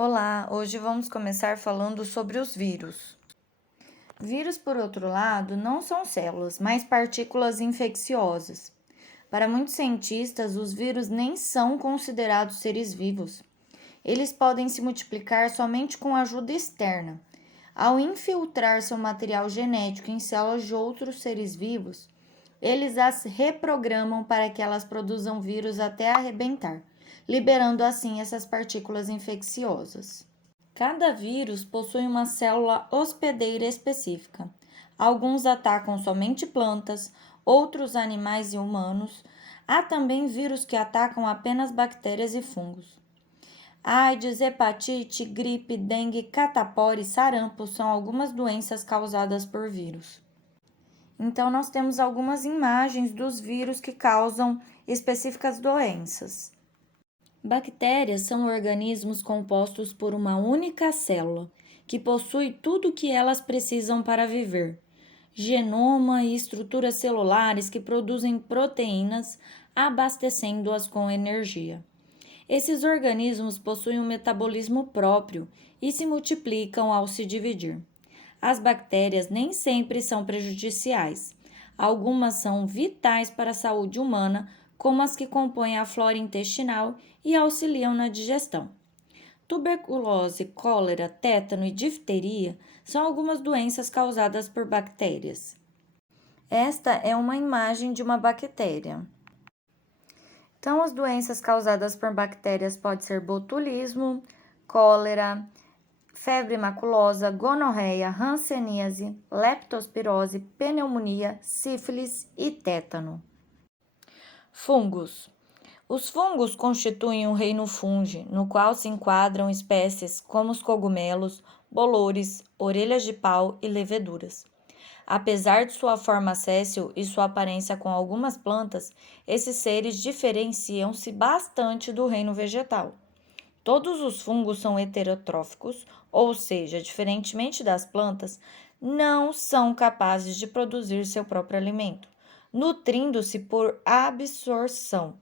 Olá, hoje vamos começar falando sobre os vírus. Vírus, por outro lado, não são células, mas partículas infecciosas. Para muitos cientistas, os vírus nem são considerados seres vivos. Eles podem se multiplicar somente com ajuda externa. Ao infiltrar seu material genético em células de outros seres vivos, eles as reprogramam para que elas produzam vírus até arrebentar, liberando assim essas partículas infecciosas. Cada vírus possui uma célula hospedeira específica. Alguns atacam somente plantas, outros animais e humanos. Há também vírus que atacam apenas bactérias e fungos. AIDS, hepatite, gripe, dengue, catapora e sarampo são algumas doenças causadas por vírus. Então, nós temos algumas imagens dos vírus que causam específicas doenças. Bactérias são organismos compostos por uma única célula, que possui tudo o que elas precisam para viver: genoma e estruturas celulares que produzem proteínas, abastecendo-as com energia. Esses organismos possuem um metabolismo próprio e se multiplicam ao se dividir. As bactérias nem sempre são prejudiciais. Algumas são vitais para a saúde humana, como as que compõem a flora intestinal e auxiliam na digestão. Tuberculose, cólera, tétano e difteria são algumas doenças causadas por bactérias. Esta é uma imagem de uma bactéria. Então, as doenças causadas por bactérias podem ser botulismo, cólera, febre maculosa, gonorreia, hanseníase, leptospirose, pneumonia, sífilis e tétano. Fungos. Os fungos constituem um reino fungi, no qual se enquadram espécies como os cogumelos, bolores, orelhas de pau e leveduras. Apesar de sua forma séssil e sua aparência com algumas plantas, esses seres diferenciam-se bastante do reino vegetal. Todos os fungos são heterotróficos, ou seja, diferentemente das plantas, não são capazes de produzir seu próprio alimento, nutrindo-se por absorção.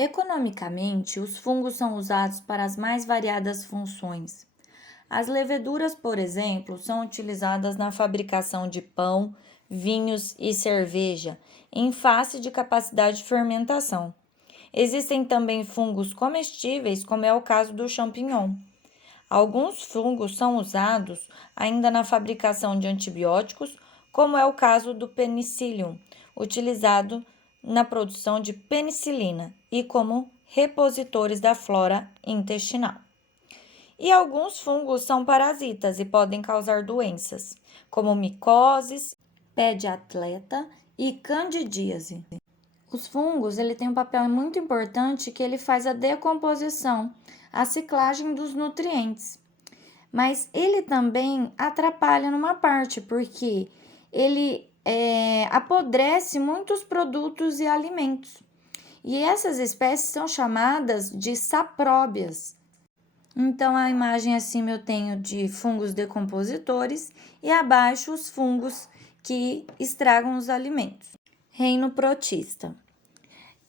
Economicamente, os fungos são usados para as mais variadas funções. As leveduras, por exemplo, são utilizadas na fabricação de pão, vinhos e cerveja, em face de capacidade de fermentação. Existem também fungos comestíveis, como é o caso do champignon. Alguns fungos são usados ainda na fabricação de antibióticos, como é o caso do penicillium, utilizado na produção de penicilina e como repositores da flora intestinal. E alguns fungos são parasitas e podem causar doenças, como micoses, pé de atleta e candidíase. Os fungos, têm um papel muito importante que ele faz a decomposição, a ciclagem dos nutrientes. Mas ele também atrapalha numa parte, porque ele apodrece muitos produtos e alimentos. E essas espécies são chamadas de sapróbias. Então, a imagem acima eu tenho de fungos decompositores e abaixo os fungos que estragam os alimentos. Reino protista.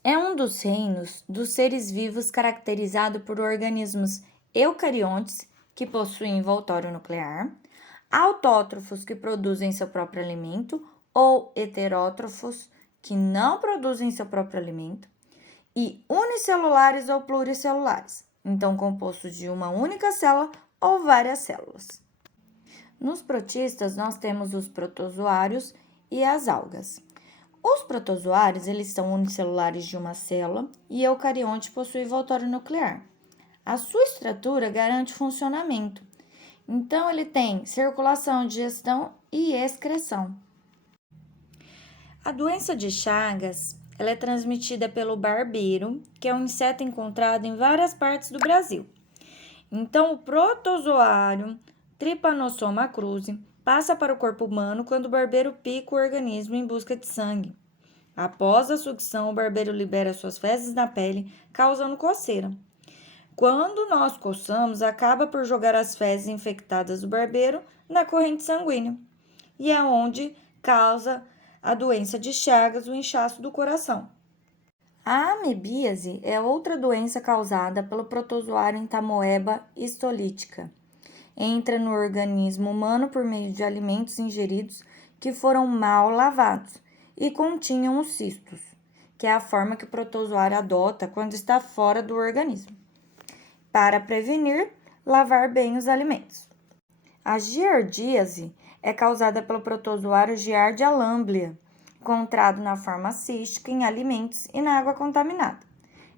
É um dos reinos dos seres vivos caracterizado por organismos eucariontes, que possuem envoltório nuclear, autótrofos, que produzem seu próprio alimento, ou heterótrofos, que não produzem seu próprio alimento, e unicelulares ou pluricelulares, então compostos de uma única célula ou várias células. Nos protistas, nós temos os protozoários e as algas. Os protozoários, eles são unicelulares de uma célula e eucarionte possui envoltório nuclear. A sua estrutura garante funcionamento. Então, ele tem circulação, digestão e excreção. A doença de Chagas, ela é transmitida pelo barbeiro, que é um inseto encontrado em várias partes do Brasil. Então, o protozoário Trypanosoma cruzi passa para o corpo humano quando o barbeiro pica o organismo em busca de sangue. Após a sucção, o barbeiro libera suas fezes na pele, causando coceira. Quando nós coçamos, acaba por jogar as fezes infectadas do barbeiro na corrente sanguínea, e é onde causa a doença de Chagas, o inchaço do coração. A amebíase é outra doença causada pelo protozoário Entamoeba histolytica. Entra no organismo humano por meio de alimentos ingeridos que foram mal lavados e continham os cistos, que é a forma que o protozoário adota quando está fora do organismo. Para prevenir, lavar bem os alimentos. A giardíase é causada pelo protozoário Giardia lamblia, encontrado na forma cística em alimentos e na água contaminada.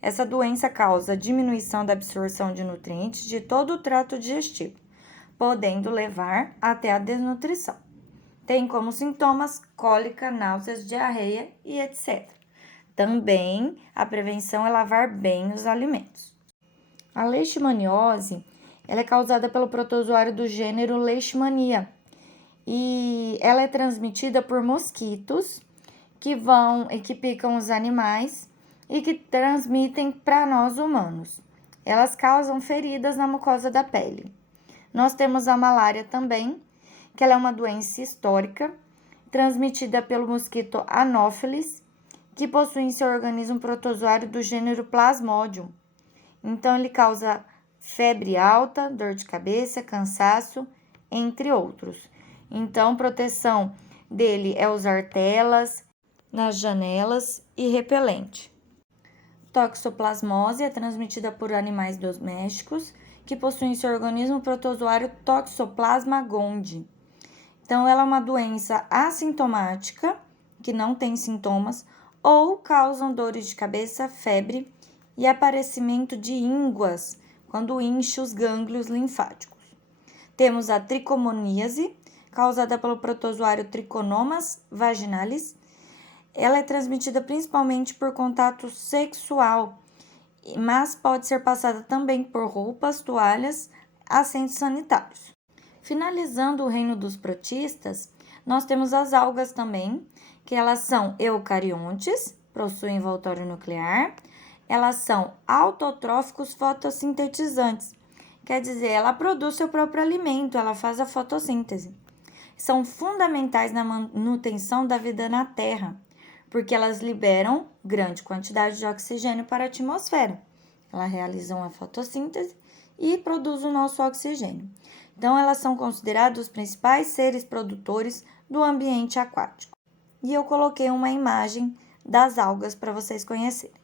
Essa doença causa diminuição da absorção de nutrientes de todo o trato digestivo, podendo levar até a desnutrição. Tem como sintomas cólica, náuseas, diarreia e etc. Também a prevenção é lavar bem os alimentos. A leishmaniose ela é causada pelo protozoário do gênero Leishmania e ela é transmitida por mosquitos que picam os animais e que transmitem para nós humanos. Elas causam feridas na mucosa da pele. Nós temos a malária também, que ela é uma doença histórica, transmitida pelo mosquito Anopheles, que possui em seu organismo protozoário do gênero Plasmodium. Então, ele causa febre alta, dor de cabeça, cansaço, entre outros. Então, proteção dele é usar telas nas janelas e repelente. Toxoplasmose é transmitida por animais domésticos que possuem em seu organismo o protozoário Toxoplasma gondii. Então, ela é uma doença assintomática, que não tem sintomas, ou causam dores de cabeça, febre e aparecimento de ínguas, quando incha os gânglios linfáticos. Temos a tricomoníase, causada pelo protozoário Trichomonas vaginalis. Ela é transmitida principalmente por contato sexual, mas pode ser passada também por roupas, toalhas, assentos sanitários. Finalizando o reino dos protistas, nós temos as algas também, que elas são eucariontes, possuem envoltório nuclear. Elas são autotróficos fotossintetizantes, quer dizer, ela produz seu próprio alimento, ela faz a fotossíntese. São fundamentais na manutenção da vida na Terra, porque elas liberam grande quantidade de oxigênio para a atmosfera. Elas realizam a fotossíntese e produzem o nosso oxigênio. Então, elas são consideradas os principais seres produtores do ambiente aquático. E eu coloquei uma imagem das algas para vocês conhecerem.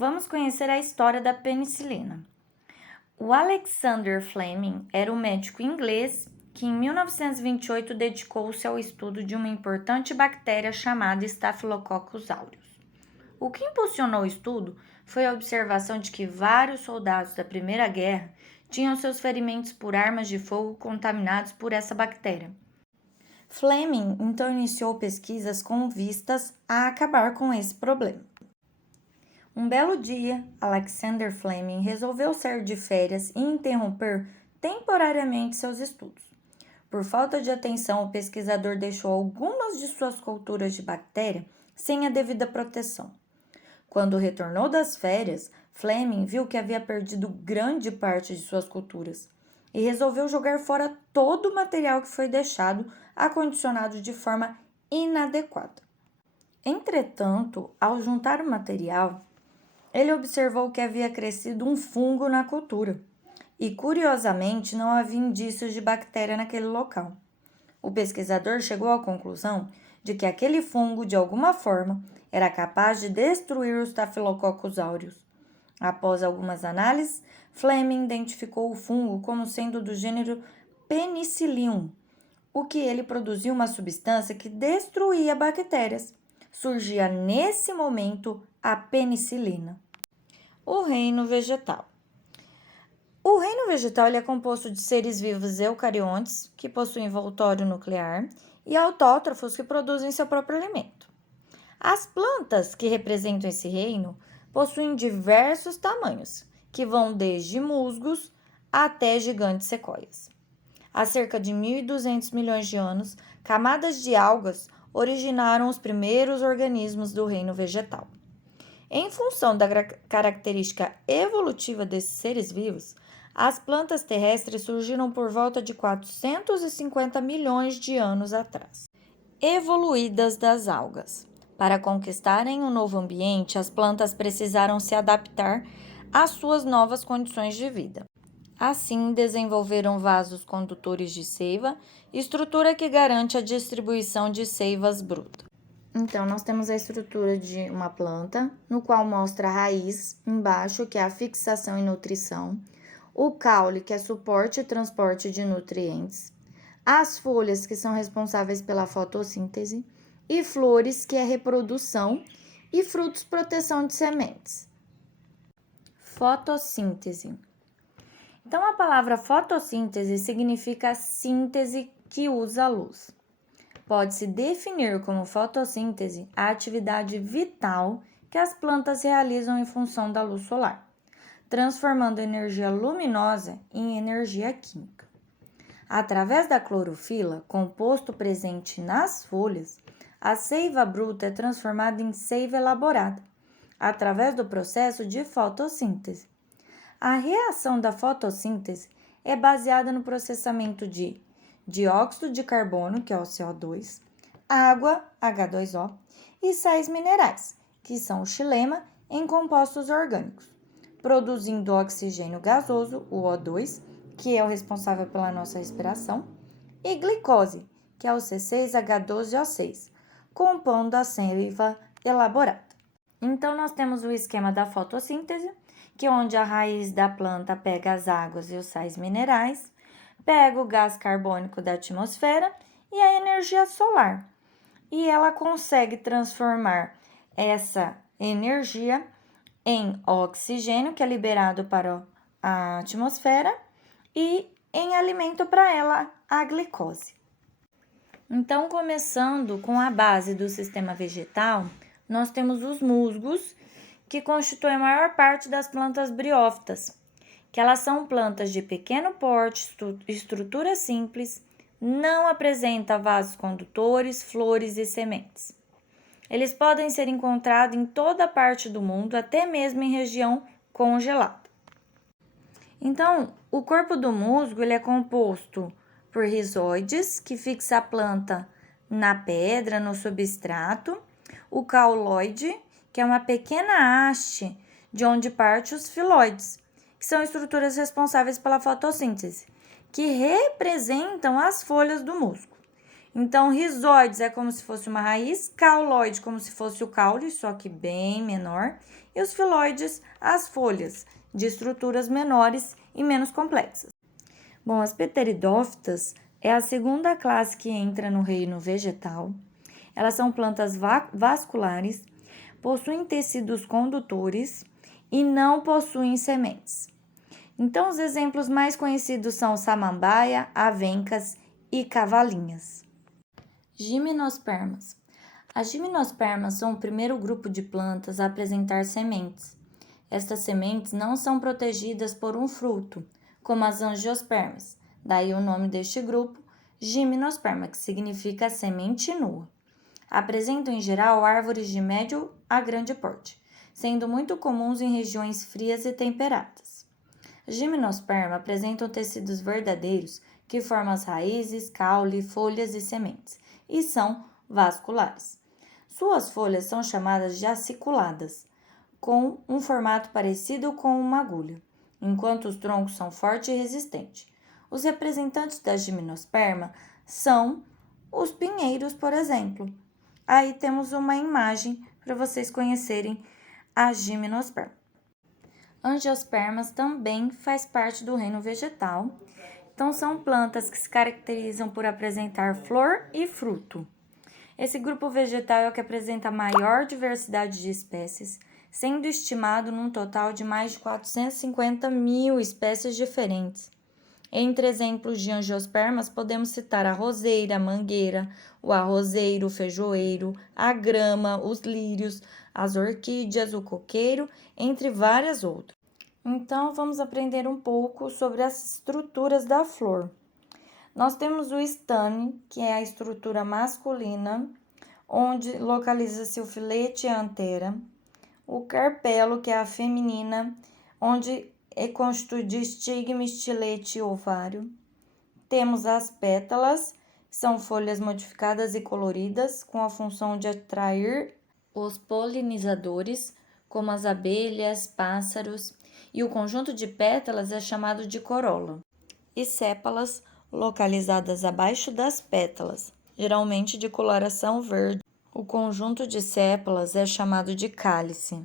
Vamos conhecer a história da penicilina. O Alexander Fleming era um médico inglês que em 1928 dedicou-se ao estudo de uma importante bactéria chamada Staphylococcus aureus. O que impulsionou o estudo foi a observação de que vários soldados da Primeira Guerra tinham seus ferimentos por armas de fogo contaminados por essa bactéria. Fleming então iniciou pesquisas com vistas a acabar com esse problema. Um belo dia, Alexander Fleming resolveu sair de férias e interromper temporariamente seus estudos. Por falta de atenção, o pesquisador deixou algumas de suas culturas de bactéria sem a devida proteção. Quando retornou das férias, Fleming viu que havia perdido grande parte de suas culturas e resolveu jogar fora todo o material que foi deixado acondicionado de forma inadequada. Entretanto, ao juntar o material, ele observou que havia crescido um fungo na cultura e, curiosamente, não havia indícios de bactéria naquele local. O pesquisador chegou à conclusão de que aquele fungo, de alguma forma, era capaz de destruir os Staphylococcus aureus. Após algumas análises, Fleming identificou o fungo como sendo do gênero Penicillium, o que ele produziu uma substância que destruía bactérias. Surgia nesse momento a penicilina. O reino vegetal. O reino vegetal ele é composto de seres vivos eucariontes, que possuem envoltório nuclear, e autótrofos, que produzem seu próprio alimento. As plantas que representam esse reino possuem diversos tamanhos, que vão desde musgos até gigantes sequoias. Há cerca de 1.200 milhões de anos, camadas de algas originaram os primeiros organismos do reino vegetal. Em função da característica evolutiva desses seres vivos, as plantas terrestres surgiram por volta de 450 milhões de anos atrás. Evoluídas das algas. Para conquistarem um novo ambiente, as plantas precisaram se adaptar às suas novas condições de vida. Assim, desenvolveram vasos condutores de seiva, estrutura que garante a distribuição de seivas brutas. Então, nós temos a estrutura de uma planta, no qual mostra a raiz embaixo, que é a fixação e nutrição, o caule, que é suporte e transporte de nutrientes, as folhas, que são responsáveis pela fotossíntese, e flores, que é reprodução, e frutos, proteção de sementes. Fotossíntese. Então, a palavra fotossíntese significa síntese que usa a luz. Pode-se definir como fotossíntese a atividade vital que as plantas realizam em função da luz solar, transformando energia luminosa em energia química. Através da clorofila, composto presente nas folhas, a seiva bruta é transformada em seiva elaborada, através do processo de fotossíntese. A reação da fotossíntese é baseada no processamento de dióxido de carbono, que é o CO2, água, H2O, e sais minerais, que são o xilema, em compostos orgânicos, produzindo oxigênio gasoso, o O2, que é o responsável pela nossa respiração, e glicose, que é o C6H12O6, compondo a seiva elaborada. Então, nós temos o esquema da fotossíntese, que é onde a raiz da planta pega as águas e os sais minerais, pega o gás carbônico da atmosfera e a energia solar. E ela consegue transformar essa energia em oxigênio, que é liberado para a atmosfera, e em alimento para ela, a glicose. Então, começando com a base do sistema vegetal, nós temos os musgos, que constituem a maior parte das plantas briófitas, que elas são plantas de pequeno porte, estrutura simples, não apresentam vasos condutores, flores e sementes. Eles podem ser encontrados em toda parte do mundo, até mesmo em região congelada. Então, o corpo do musgo ele é composto por rizoides, que fixa a planta na pedra, no substrato, o cauloide, que é uma pequena haste de onde parte os filóides, que são estruturas responsáveis pela fotossíntese, que representam as folhas do musgo. Então, rizoides é como se fosse uma raiz, cauloide como se fosse o caule, só que bem menor, e os filóides, as folhas, de estruturas menores e menos complexas. Bom, as pteridófitas é a segunda classe que entra no reino vegetal. Elas são plantas vasculares, possuem tecidos condutores e não possuem sementes. Então, os exemplos mais conhecidos são samambaia, avencas e cavalinhas. Gimnospermas. As gimnospermas são o primeiro grupo de plantas a apresentar sementes. Estas sementes não são protegidas por um fruto, como as angiospermas. Daí o nome deste grupo, gimnosperma, que significa semente nua. Apresentam em geral árvores de médio a grande porte, sendo muito comuns em regiões frias e temperadas. As gimnospermas apresentam tecidos verdadeiros que formam as raízes, caule, folhas e sementes, e são vasculares. Suas folhas são chamadas de aciculadas, com um formato parecido com uma agulha, enquanto os troncos são fortes e resistentes. Os representantes da gimnosperma são os pinheiros, por exemplo. Aí temos uma imagem para vocês conhecerem a gimnosperma. Angiospermas também faz parte do reino vegetal. Então, são plantas que se caracterizam por apresentar flor e fruto. Esse grupo vegetal é o que apresenta a maior diversidade de espécies, sendo estimado num total de mais de 450 mil espécies diferentes. Entre exemplos de angiospermas, podemos citar a roseira, a mangueira, o arrozeiro, o feijoeiro, a grama, os lírios, as orquídeas, o coqueiro, entre várias outras. Então, vamos aprender um pouco sobre as estruturas da flor. Nós temos o estame, que é a estrutura masculina, onde localiza-se o filete e a antera. O carpelo, que é a feminina, onde é constituído de estigma, estilete e ovário. Temos as pétalas, que são folhas modificadas e coloridas, com a função de atrair os polinizadores, como as abelhas, pássaros, e o conjunto de pétalas é chamado de corola. E sépalas, localizadas abaixo das pétalas, geralmente de coloração verde. O conjunto de sépalas é chamado de cálice.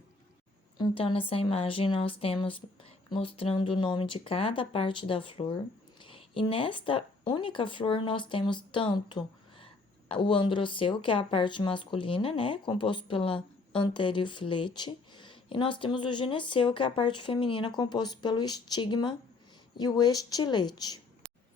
Então, nessa imagem, nós temos mostrando o nome de cada parte da flor. E nesta única flor, nós temos tanto o androceu, que é a parte masculina, né, composto pela anteriofilete, e nós temos o gineceu, que é a parte feminina, composto pelo estigma e o estilete.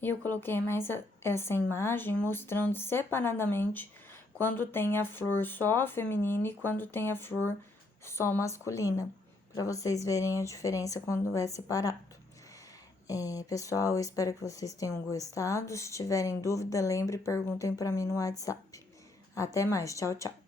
E eu coloquei mais essa imagem mostrando separadamente quando tem a flor só feminina e quando tem a flor só masculina, para vocês verem a diferença quando é separado. Pessoal, eu espero que vocês tenham gostado. Se tiverem dúvida, lembre e perguntem para mim no WhatsApp. Até mais, tchau, tchau.